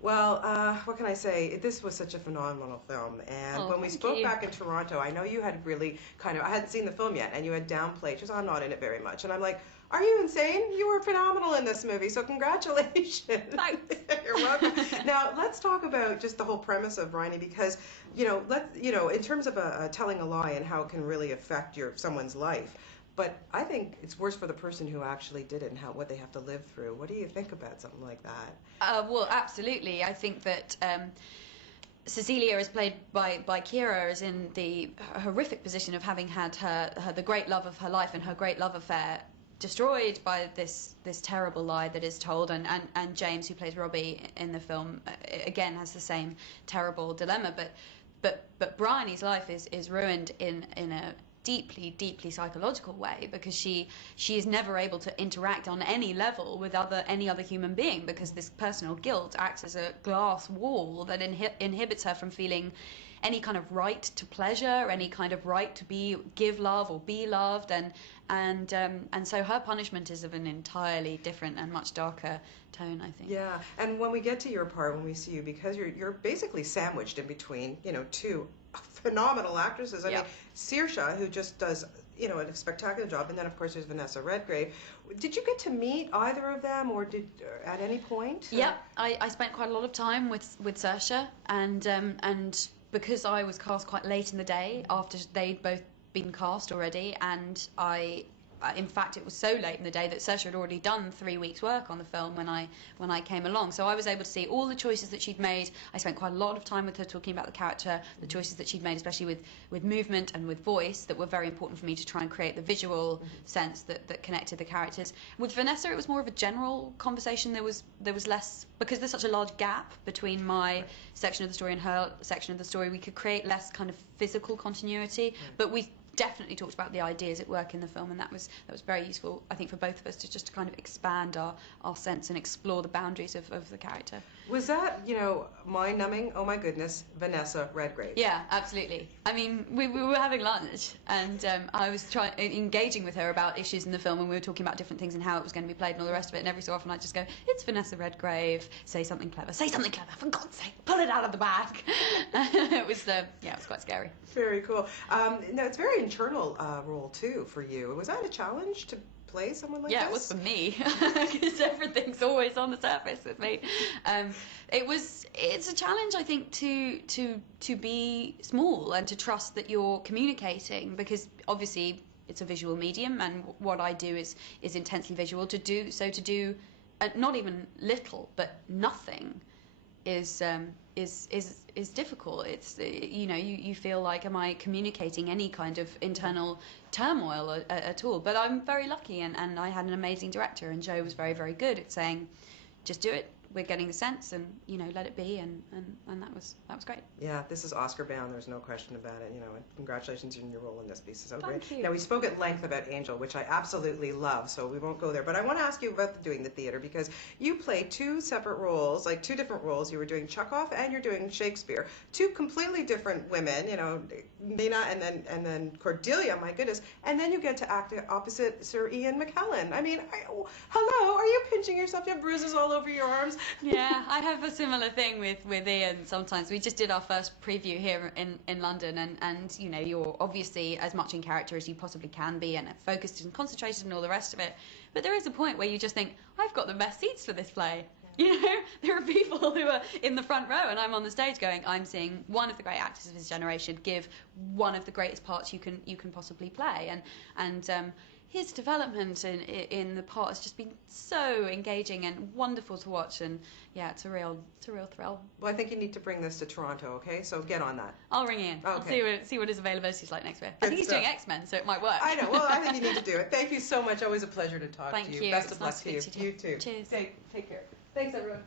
Well, what can I say? This was such a phenomenal film, and when we spoke back in Toronto, I know you had really I hadn't seen the film yet, and you had downplayed, just, I'm not in it very much, and I'm like, are you insane? You were phenomenal in this movie, so congratulations. Thanks. You're welcome. Now, let's talk about just the whole premise of Briony, because, in terms of telling a lie and how it can really affect someone's life, but I think it's worse for the person who actually did it and what they have to live through. What do you think about something like that? Well, absolutely. I think that Cecilia, is played by Keira, is in the horrific position of having had the great love of her life and her great love affair destroyed by this terrible lie that is told, and James, who plays Robbie in the film, again has the same terrible dilemma. But Briony's life is ruined in a deeply psychological way, because she is never able to interact on any level with any other human being, because this personal guilt acts as a glass wall that inhibits her from feeling any kind of right to pleasure, any kind of right to give love or be loved, and so her punishment is of an entirely different and much darker tone, I think. Yeah, and when we get to your part, when we see you, because you're basically sandwiched in between, two phenomenal actresses. I mean, Saoirse, who just does, a spectacular job, and then of course there's Vanessa Redgrave. Did you get to meet either of them, or at any point? Yeah, I spent quite a lot of time with Saoirse, and because I was cast quite late in the day after they'd both been cast already, and in fact, it was so late in the day that Saoirse had already done 3 weeks' work on the film when I came along. So I was able to see all the choices that she'd made. I spent quite a lot of time with her talking about the character, the choices that she'd made, especially with movement and with voice, that were very important for me to try and create the visual sense that connected the characters. With Vanessa, it was more of a general conversation. There was less, because there's such a large gap between my section of the story and her section of the story. We could create less kind of physical continuity, but we definitely talked about the ideas at work in the film, and that was very useful, I think, for both of us to kind of expand our sense and explore the boundaries of the character. Was that, mind-numbing? Oh my goodness, Vanessa Redgrave. Yeah, absolutely. I mean, we were having lunch, and I was engaging with her about issues in the film, and we were talking about different things and how it was going to be played and all the rest of it, and every so often I'd just go, it's Vanessa Redgrave, say something clever, for God's sake, pull it out of the bag. It was quite scary. Very cool. Now, it's very internal role too for you. Was that a challenge to play someone like this? Yeah, it was for me, because everything's always on the surface with me. It's a challenge, I think, to be small and to trust that you're communicating, because obviously it's a visual medium, and what I do is intensely visual. To do not even little, but nothing is difficult. It's you feel like, am I communicating any kind of internal turmoil at all? But I'm very lucky, and I had an amazing director, and Joe was very, very good at saying, just do it. We're getting the sense, and let it be, and that was great. Yeah, this is Oscar bound. There's no question about it. And congratulations on your role in this piece. It's so Thank great. you. Now, we spoke at length about Angel, which I absolutely love, so we won't go there. But I want to ask you about doing the theater, because you played two separate roles, like two different roles. You were doing Chekhov and you're doing Shakespeare. Two completely different women. Nina and then Cordelia. My goodness. And then you get to act opposite Sir Ian McKellen. I mean, hello. Are you pinching yourself? You have bruises all over your arms. Yeah, I have a similar thing with Ian sometimes. We just did our first preview here in London, and you're obviously as much in character as you possibly can be, and focused and concentrated and all the rest of it. But there is a point where you just think, I've got the best seats for this play. There are people who are in the front row, and I'm on the stage going, I'm seeing one of the great actors of his generation give one of the greatest parts you can possibly play, and his development in the part has just been so engaging and wonderful to watch, and yeah, it's a real thrill. Well, I think you need to bring this to Toronto, okay? So get on that. I'll ring Ian. Okay. I'll see what his availability is like next year. I think he's doing X-Men, so it might work. I know. Well, I think you need to do it. Thank you so much. Always a pleasure to talk to you. Thank you. Best It's of luck nice to you. to you. You too. Cheers. Take care. Thanks, everyone.